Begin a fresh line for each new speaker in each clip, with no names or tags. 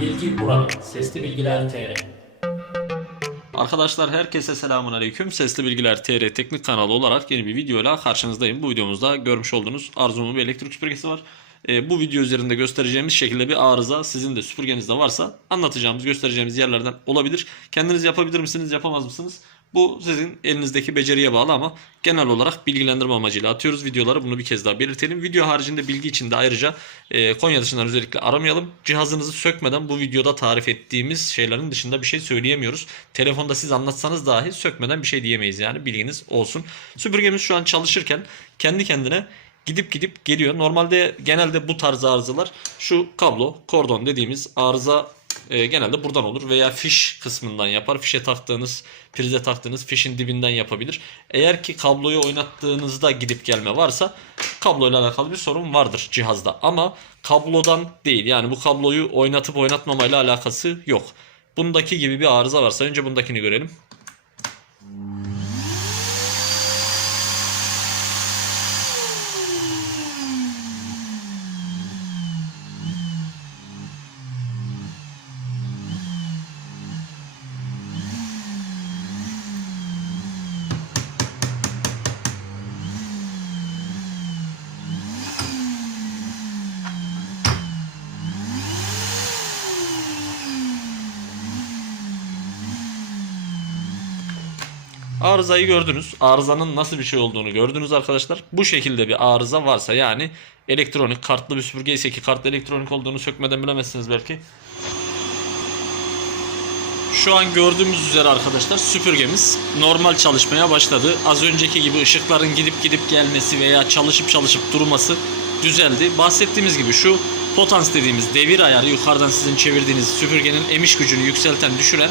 Bilgi Burak, Sesli Bilgiler TR.
Arkadaşlar herkese selamun aleyküm. Sesli Bilgiler TR teknik kanalı olarak yeni bir videoyla karşınızdayım. Bu videomuzda görmüş olduğunuz Arzu'nun bir elektrik süpürgesi var. Ee, bu video üzerinde göstereceğimiz şekilde bir arıza sizin de süpürgenizde varsa anlatacağımız, göstereceğimiz yerlerden olabilir. Kendiniz yapabilir misiniz, yapamaz mısınız? Bu sizin elinizdeki beceriye bağlı ama genel olarak bilgilendirme amacıyla atıyoruz videoları. Bunu bir kez daha belirtelim. Video haricinde bilgi için de ayrıca e, Konya dışından özellikle aramayalım. Cihazınızı sökmeden bu videoda tarif ettiğimiz şeylerin dışında bir şey söyleyemiyoruz. Telefonda siz anlatsanız dahi sökmeden bir şey diyemeyiz yani bilginiz olsun. Süpürgemiz şu an çalışırken kendi kendine gidip gidip geliyor. Normalde genelde bu tarz arızalar şu kablo, kordon dediğimiz arıza e, genelde buradan olur veya fiş kısmından yapar. Fişe taktığınız, prize taktığınız fişin dibinden yapabilir. Eğer ki kabloyu oynattığınızda gidip gelme varsa kabloyla alakalı bir sorun vardır cihazda. Ama kablodan değil yani bu kabloyu oynatıp oynatmamayla alakası yok. Bundaki gibi bir arıza varsa önce bundakini görelim. Arızayı gördünüz. Arızanın nasıl bir şey olduğunu gördünüz arkadaşlar. Bu şekilde bir arıza varsa yani elektronik kartlı bir süpürge ise ki kartlı elektronik olduğunu sökmeden bilemezsiniz belki. Şu an gördüğümüz üzere arkadaşlar süpürgemiz normal çalışmaya başladı. Az önceki gibi ışıkların gidip gidip gelmesi veya çalışıp çalışıp durması düzeldi. Bahsettiğimiz gibi şu potans dediğimiz devir ayarı yukarıdan sizin çevirdiğiniz süpürgenin emiş gücünü yükselten düşüren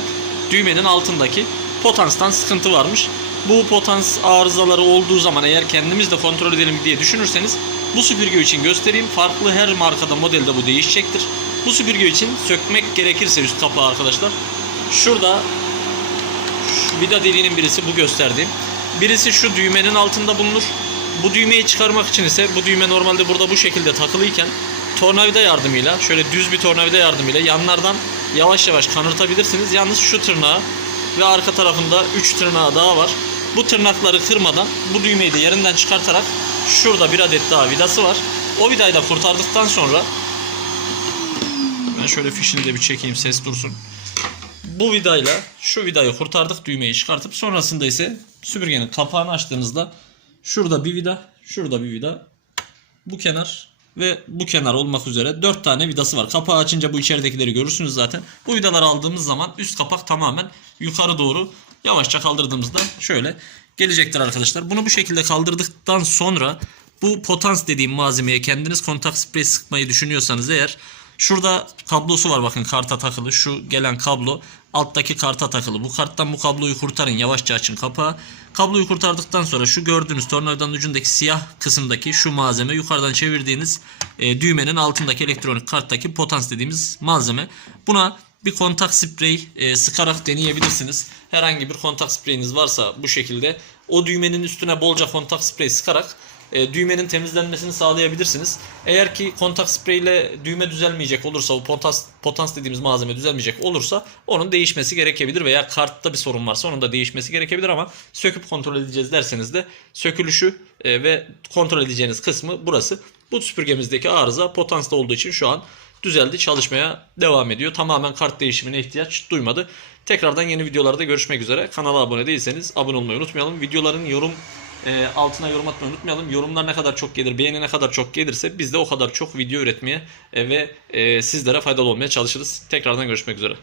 düğmenin altındaki potanstan sıkıntı varmış. Bu potans arızaları olduğu zaman eğer kendimiz de kontrol edelim diye düşünürseniz bu süpürge için göstereyim. Farklı her markada modelde bu değişecektir. Bu süpürge için sökmek gerekirse üst kapağı arkadaşlar. Şurada şu vida deliğinin birisi bu gösterdiğim. Birisi şu düğmenin altında bulunur. Bu düğmeyi çıkarmak için ise bu düğme normalde burada bu şekilde takılıyken tornavida yardımıyla şöyle düz bir tornavida yardımıyla yanlardan yavaş yavaş kanırtabilirsiniz. Yalnız şu tırnağı ve arka tarafında 3 tırnağı daha var. Bu tırnakları kırmadan bu düğmeyi de yerinden çıkartarak şurada bir adet daha vidası var. O vidayı da kurtardıktan sonra ben şöyle fişini de bir çekeyim ses dursun. Bu vidayla şu vidayı kurtardık düğmeyi çıkartıp sonrasında ise süpürgenin kapağını açtığınızda şurada bir vida, şurada bir vida, bu kenar ve bu kenar olmak üzere 4 tane vidası var. Kapağı açınca bu içeridekileri görürsünüz zaten. Bu vidaları aldığımız zaman üst kapak tamamen yukarı doğru yavaşça kaldırdığımızda şöyle gelecektir arkadaşlar. Bunu bu şekilde kaldırdıktan sonra bu potans dediğim malzemeye kendiniz kontak sprey sıkmayı düşünüyorsanız eğer Şurada kablosu var bakın karta takılı. Şu gelen kablo alttaki karta takılı. Bu karttan bu kabloyu kurtarın. Yavaşça açın kapağı. Kabloyu kurtardıktan sonra şu gördüğünüz tornavidanın ucundaki siyah kısımdaki şu malzeme yukarıdan çevirdiğiniz e, düğmenin altındaki elektronik karttaki potans dediğimiz malzeme. Buna bir kontak sprey e, sıkarak deneyebilirsiniz. Herhangi bir kontak spreyiniz varsa bu şekilde o düğmenin üstüne bolca kontak sprey sıkarak e, düğmenin temizlenmesini sağlayabilirsiniz. Eğer ki kontak spreyle düğme düzelmeyecek olursa o potans, potans dediğimiz malzeme düzelmeyecek olursa onun değişmesi gerekebilir veya kartta bir sorun varsa onun da değişmesi gerekebilir ama söküp kontrol edeceğiz derseniz de sökülüşü e, ve kontrol edeceğiniz kısmı burası. Bu süpürgemizdeki arıza potansta olduğu için şu an düzeldi çalışmaya devam ediyor. Tamamen kart değişimine ihtiyaç duymadı. Tekrardan yeni videolarda görüşmek üzere. Kanala abone değilseniz abone olmayı unutmayalım. Videoların yorum e, altına yorum atmayı unutmayalım. Yorumlar ne kadar çok gelir, beğeni ne kadar çok gelirse biz de o kadar çok video üretmeye e, ve e, sizlere faydalı olmaya çalışırız. Tekrardan görüşmek üzere.